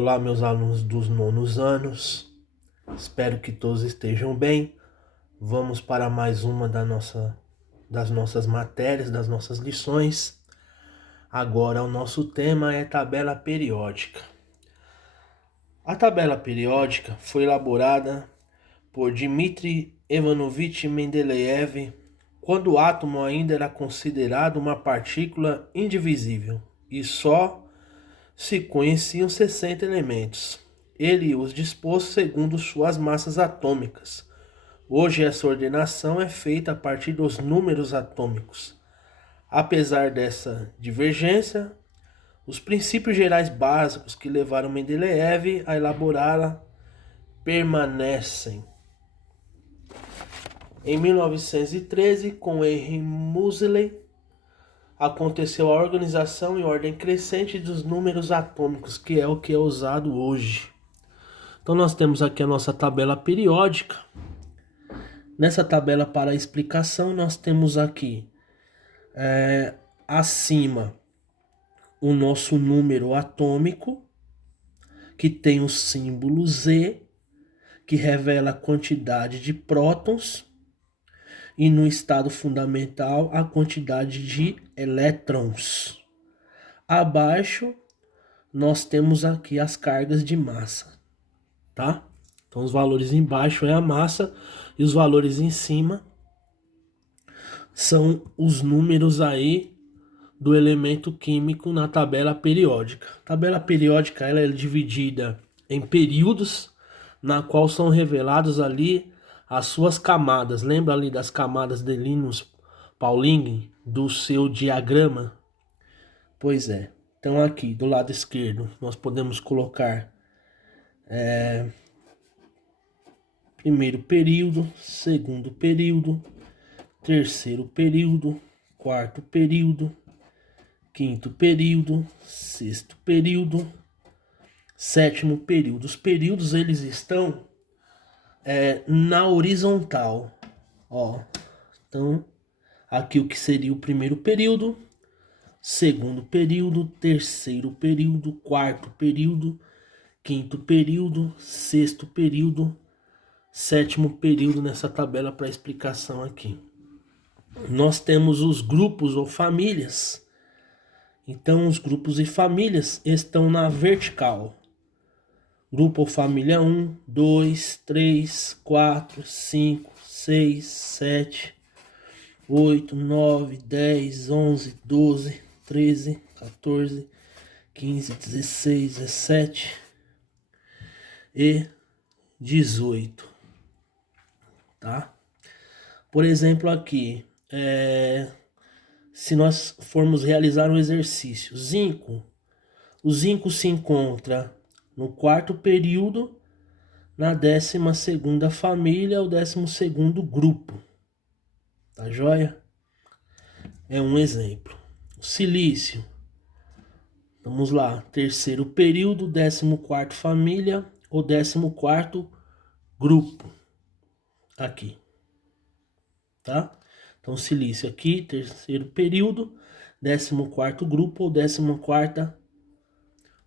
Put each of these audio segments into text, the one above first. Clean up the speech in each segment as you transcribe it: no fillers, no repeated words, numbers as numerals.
Olá, meus alunos dos nonos anos. Espero que todos estejam bem. Vamos para mais uma das nossas matérias, das nossas lições. Agora, o nosso tema é tabela periódica. A tabela periódica foi elaborada por Dmitri Ivanovich Mendeleev quando o átomo ainda era considerado uma partícula indivisível e só se conheciam 60 elementos. Ele os dispôs segundo suas massas atômicas. Hoje essa ordenação é feita a partir dos números atômicos. Apesar dessa divergência, os princípios gerais básicos que levaram Mendeleev a elaborá-la permanecem. Em 1913, com Henry Moseley, aconteceu a organização em ordem crescente dos números atômicos, que é o que é usado hoje. Então nós temos aqui a nossa tabela periódica. Nessa tabela para explicação nós temos aqui acima o nosso número atômico, que tem o símbolo Z, que revela a quantidade de prótons, e no estado fundamental a quantidade de elétrons. Abaixo nós temos aqui as cargas de massa, tá? Então os valores embaixo é a massa e os valores em cima são os números aí do elemento químico na tabela periódica. A tabela periódica ela é dividida em períodos, na qual são revelados ali as suas camadas. Lembra ali das camadas de Linus Pauling do seu diagrama? Pois é. Então aqui do lado esquerdo nós podemos colocar primeiro período, segundo período, terceiro período, quarto período, quinto período, sexto período, sétimo período. Os períodos eles estão na horizontal, ó. Então aqui o que seria o primeiro período, segundo período, terceiro período, quarto período, quinto período, sexto período, sétimo período nessa tabela para explicação aqui. Nós temos os grupos ou famílias. Então os grupos e famílias estão na vertical. Grupo ou família 1, 2, 3, 4, 5, 6, 7, 8, 9, 10, 11, 12, 13, 14, 15, 16, 17 e 18, tá? Por exemplo aqui, se nós formos realizar um exercício, o zinco se encontra no quarto período, na 12ª família, ou 12º grupo, tá joia? É um exemplo. O silício, vamos lá, terceiro período, 14ª família, ou 14º grupo, aqui, tá? Então silício aqui, terceiro período, 14º grupo ou 14ª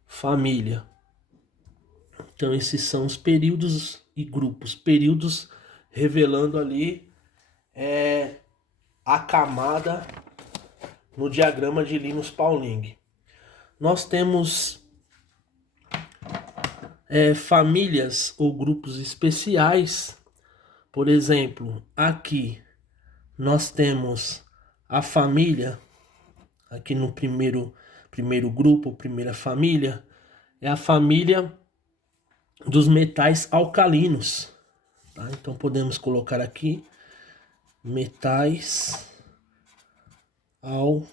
família. Então esses são os períodos e grupos. Períodos revelando ali a camada no diagrama de Linus Pauling. Nós temos famílias ou grupos especiais. Por exemplo, aqui nós temos a família, aqui no primeiro grupo, primeira família, é a família dos metais alcalinos, tá? Então podemos colocar aqui metais alcalinos.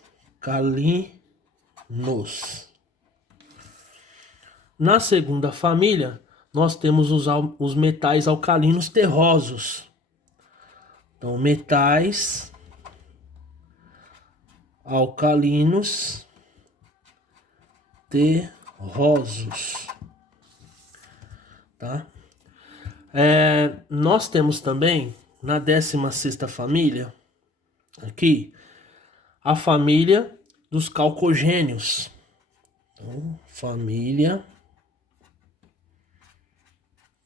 Na segunda família, nós temos os metais alcalinos terrosos. Então, metais alcalinos terrosos, tá? Nós temos também na 16ª família, aqui, a família dos calcogênios. Então, família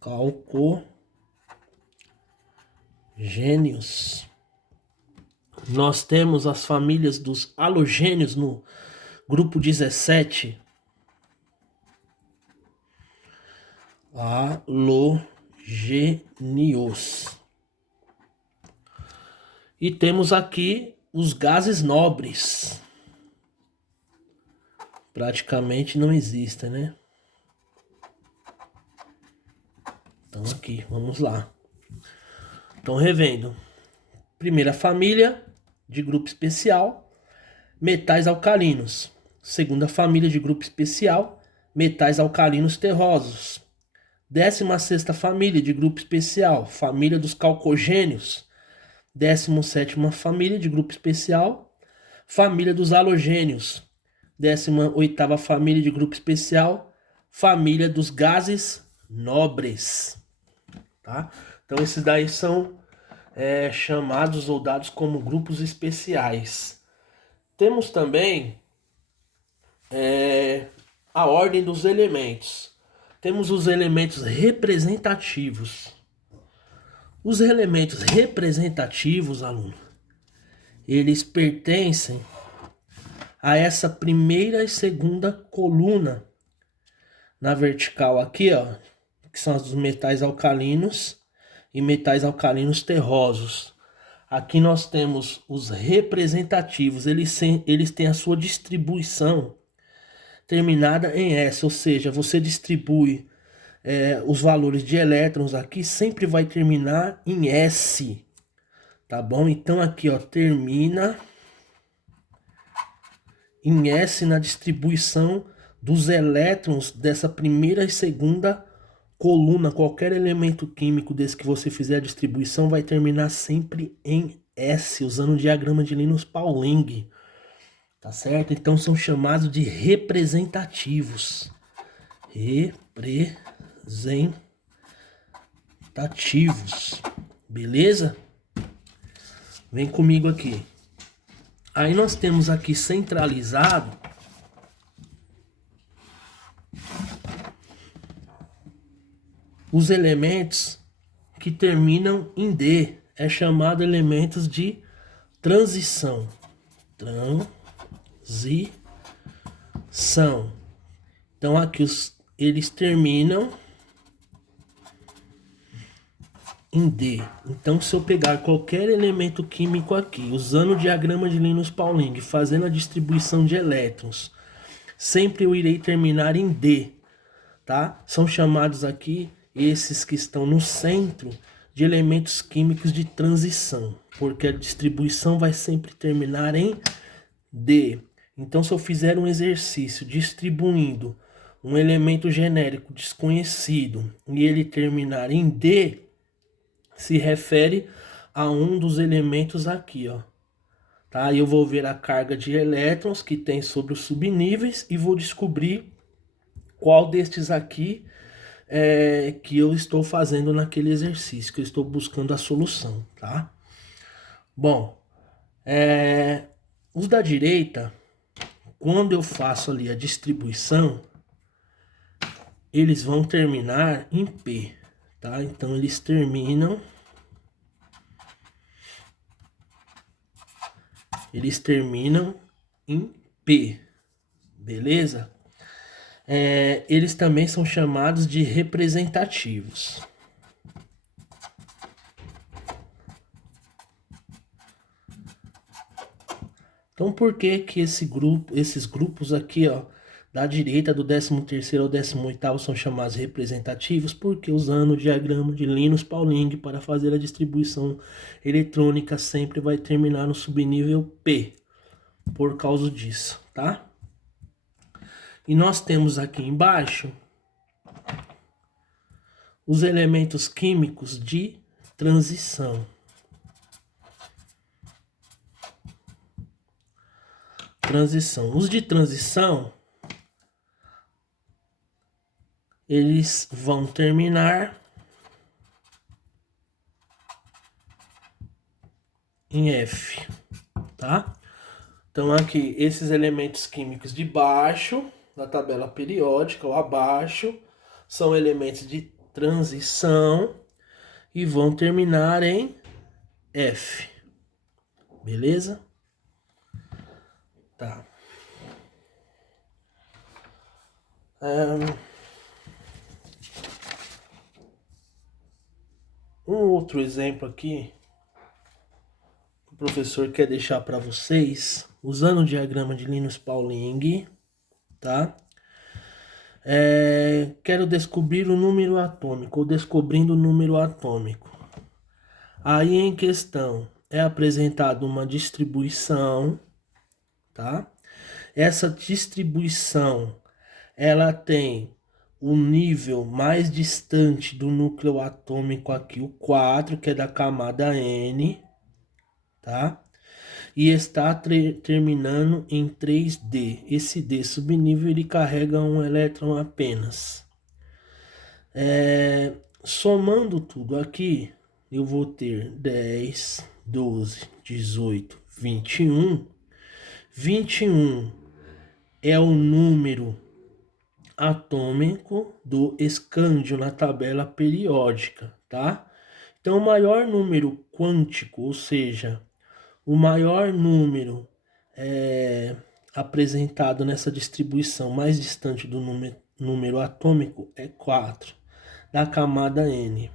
calcogênios. Nós temos as famílias dos halogênios no grupo 17. Halogênios. E temos aqui os gases nobres. Praticamente não existem, né? Então aqui, vamos lá. Então revendo. Primeira família de grupo especial, metais alcalinos. Segunda família de grupo especial, metais alcalinos terrosos. 16ª família de grupo especial, família dos calcogênios. 17ª família de grupo especial, família dos halogênios. 18ª família de grupo especial, família dos gases nobres. Tá? Então esses daí são chamados ou dados como grupos especiais. Temos também a ordem dos elementos. Temos os elementos representativos. Os elementos representativos, aluno, eles pertencem a essa primeira e segunda coluna na vertical aqui, ó, que são os metais alcalinos e metais alcalinos terrosos. Aqui nós temos os representativos, eles têm a sua distribuição terminada em S, ou seja, você distribui os valores de elétrons aqui, sempre vai terminar em S, tá bom? Então aqui, ó, termina em S na distribuição dos elétrons dessa primeira e segunda coluna. Qualquer elemento químico desse que você fizer a distribuição vai terminar sempre em S, usando o diagrama de Linus-Pauling, tá certo? Então são chamados de representativos. Representativos, beleza? Vem comigo aqui. Aí nós temos aqui centralizado os elementos que terminam em D. É chamado elementos de transição. Transição. Então aqui eles terminam em D. Então se eu pegar qualquer elemento químico aqui, usando o diagrama de Linus-Pauling, fazendo a distribuição de elétrons, sempre eu irei terminar em D, tá? São chamados aqui, esses que estão no centro, de elementos químicos de transição, porque a distribuição vai sempre terminar em D. Então se eu fizer um exercício distribuindo um elemento genérico desconhecido e ele terminar em D, se refere a um dos elementos aqui, ó. Tá? Eu vou ver a carga de elétrons que tem sobre os subníveis e vou descobrir qual destes aqui que eu estou fazendo naquele exercício, que eu estou buscando a solução, tá? Bom, os da direita, quando eu faço ali a distribuição, eles vão terminar em P, tá? Então eles terminam em P, beleza? Eles também são chamados de representativos. Então por que que esses grupos aqui, ó, da direita do 13º ao 18º são chamados representativos? Porque usando o diagrama de Linus-Pauling para fazer a distribuição eletrônica sempre vai terminar no subnível P, por causa disso, tá? E nós temos aqui embaixo os elementos químicos de transição. Os de transição, eles vão terminar em F, tá? Então aqui, esses elementos químicos de baixo da tabela periódica ou abaixo são elementos de transição e vão terminar em F. Beleza? Tá. Um outro exemplo aqui que o professor quer deixar para vocês, usando o diagrama de Linus-Pauling, tá? Quero descobrir o número atômico, ou descobrindo o número atômico. Aí em questão é apresentada uma distribuição, tá? Essa distribuição, ela tem o nível mais distante do núcleo atômico aqui, o 4, que é da camada N, tá? E está terminando em 3D. Esse D subnível ele carrega um elétron apenas. Somando tudo aqui, eu vou ter 10, 12, 18, 21. 21 é o número atômico do escândio na tabela periódica, tá? Então, o maior número quântico, ou seja, o maior número apresentado nessa distribuição mais distante do número atômico é 4, da camada N.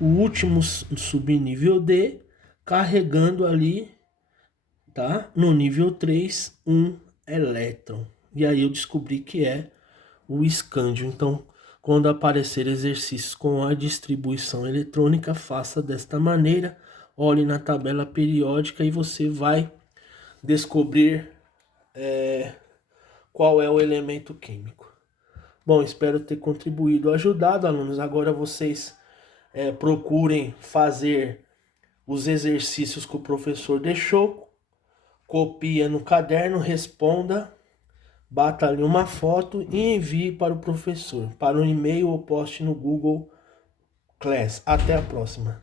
O último subnível D, carregando ali, tá? No nível 3, um elétron. E aí eu descobri que é o escândio. Então, quando aparecer exercícios com a distribuição eletrônica, faça desta maneira. Olhe na tabela periódica e você vai descobrir qual é o elemento químico. Bom, espero ter contribuído, ajudado, alunos. Agora vocês procurem fazer os exercícios que o professor deixou, copia no caderno, responda, bata ali uma foto e envie para o professor, para o e-mail ou poste no Google Class. Até a próxima.